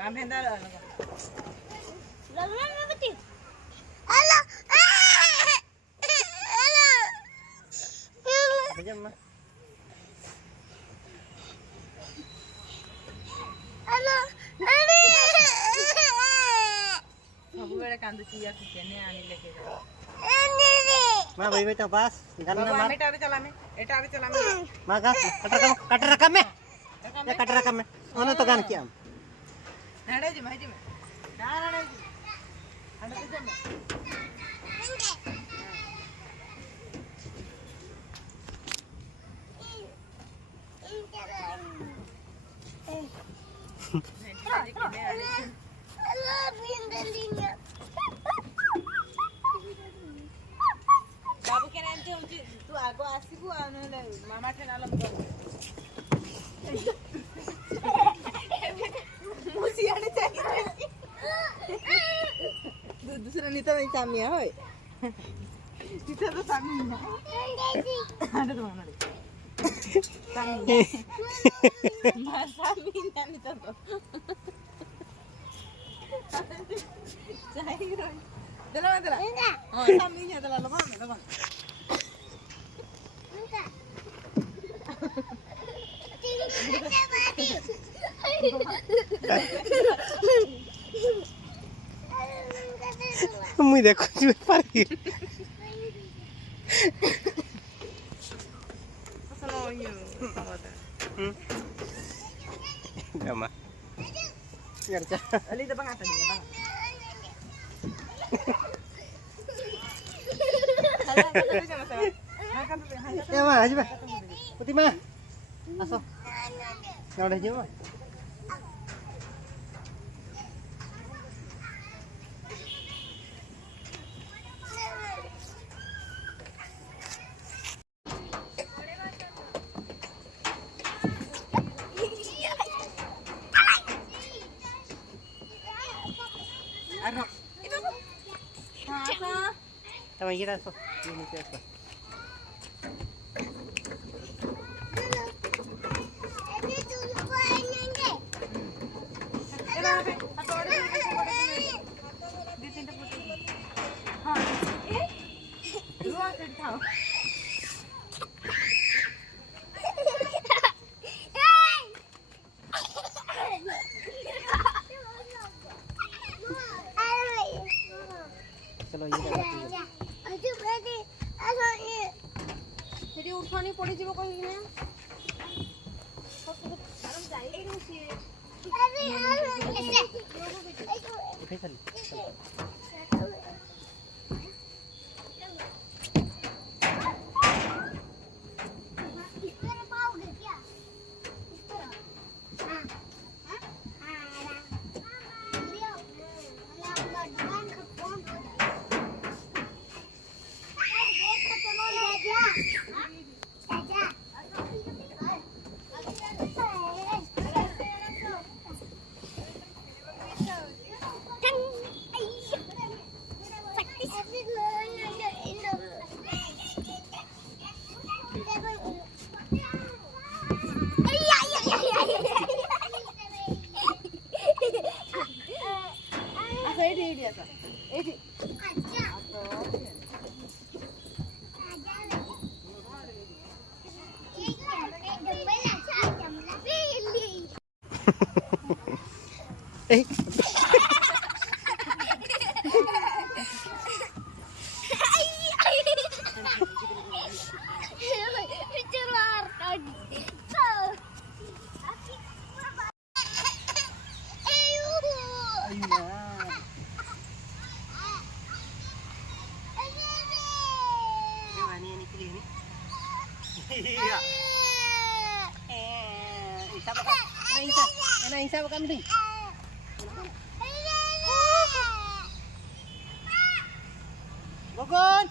काम भेंदा लगा लगना में बती हेलो हेलो जम्मा हेलो अरे सब बेरे कांदू चिया के केने आनी लेके जा मां भाई भाई तो बस गन्ना मार एटा भी चला में मां का कटर रकम में ये कटर रकम में ओने तो गान किया नड़े जी भाई जी में ना नड़े जी अंडा तो जम बाबू के नाम तू आगो आसीबू आ नले मामा ठे नालम कर मुसियाने चाहिए दूसरा नीता नहीं सामिया होय नीता तो सामी ना आने तो मामा सामी सामी ना नीता तो चाहिए रोय दला हां सामी nya दला लो मामा मुई देखो जो पारी जमा यार चा अली तो बंगा तनी बंगा ya mah aja bah putih mah aso nggak udah aja mah Arno. Itu apa? Apa? sama kita so ini siapa चलो ये jadi urusannya podi jiwa kau ini eh iya isa ba ka isa ba kami ding Gogon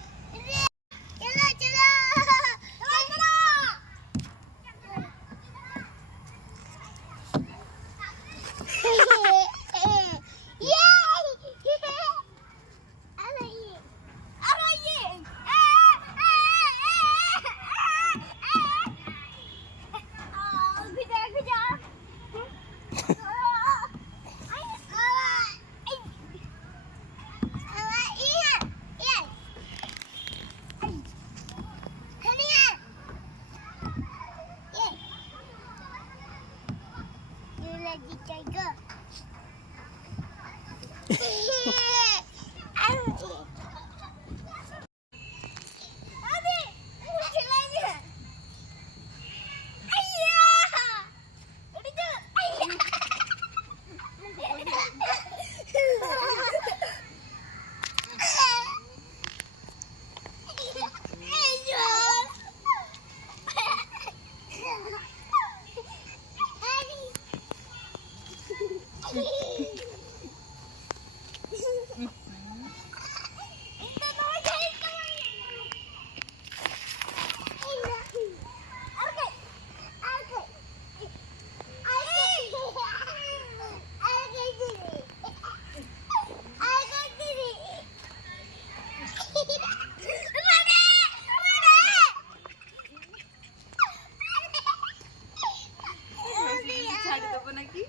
ଛାଡ଼ି ଦେବ ନା କି?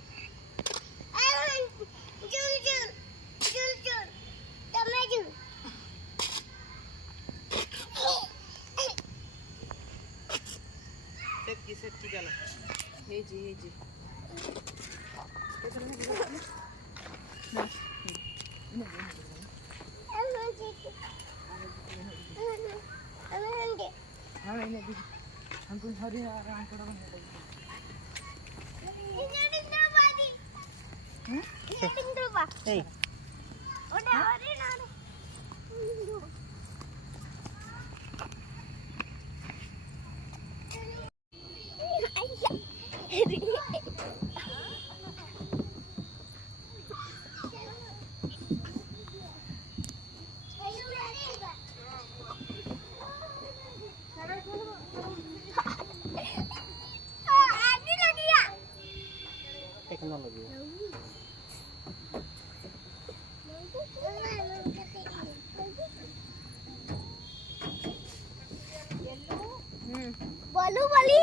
ସେଠି ଚାଲ ହେଇଛି Hey. Technology. बोलू बोली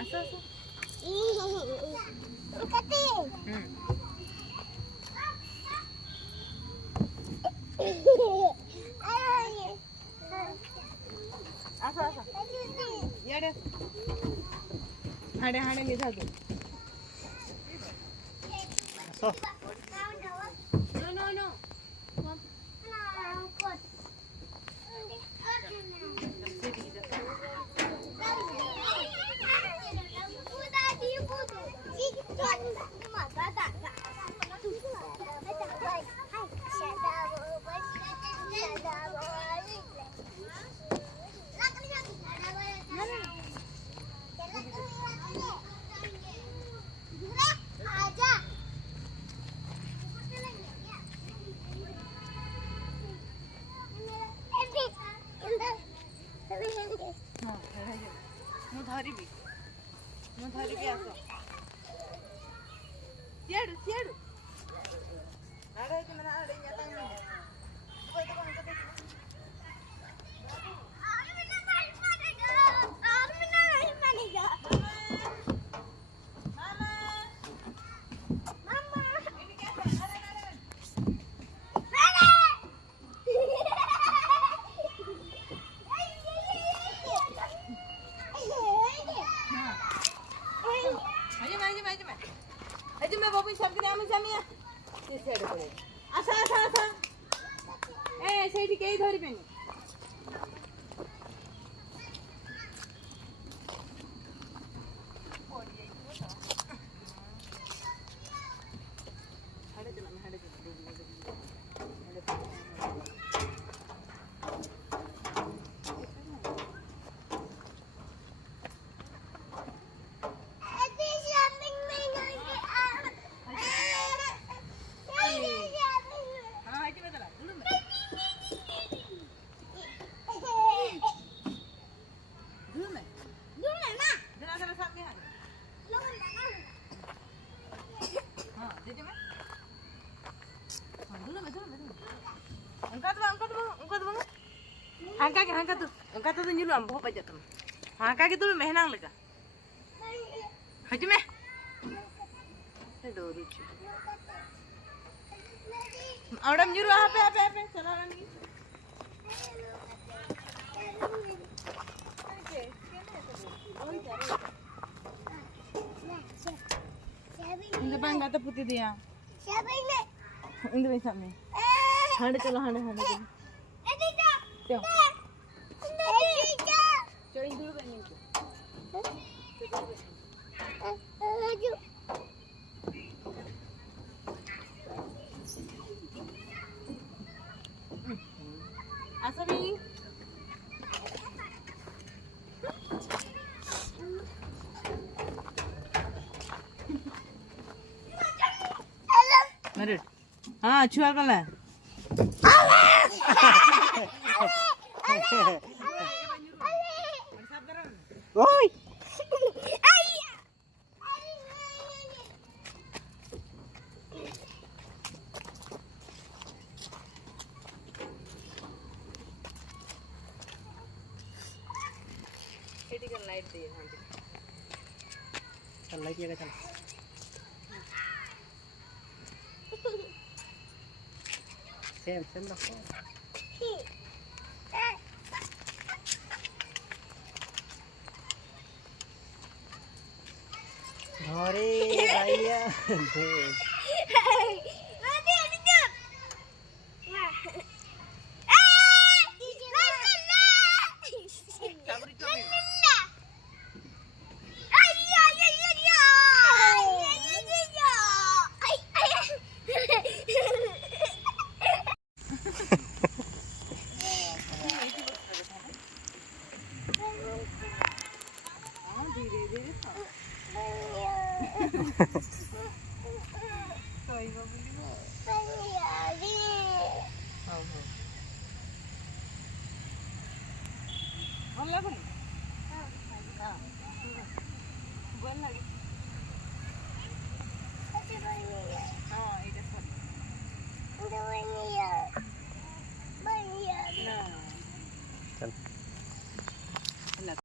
असं कते येडे हाडे मी जातो So, नो ମୁଁ ଧରିବି ଆସ ସିଆଡୁ ଆଡେ ମାନେ ଆଡେ मैं बाबू सब के आम जामिया से सेड पड़े आसा ए सेठी केई धरि पेनी angkat tu nyulu am bawa pajak tu. Angkat gitu lu mehenang lega. Haji meh. Aduh lucu. Orang nyulu apa salah ni. Ini bang kata putih dia. siapa ini Ini bisa me. Hande chalo. Chalo. Join dulu kan ini. Asa ni? अरे हाँ छुआ कला Oi. Light दे चल light लगा चल same रखो अरे भैया ଭଲ ଲାଗୁନି ଭଲ ଲାଗେ ହଁ ଏଇଟା Banya. ନା चल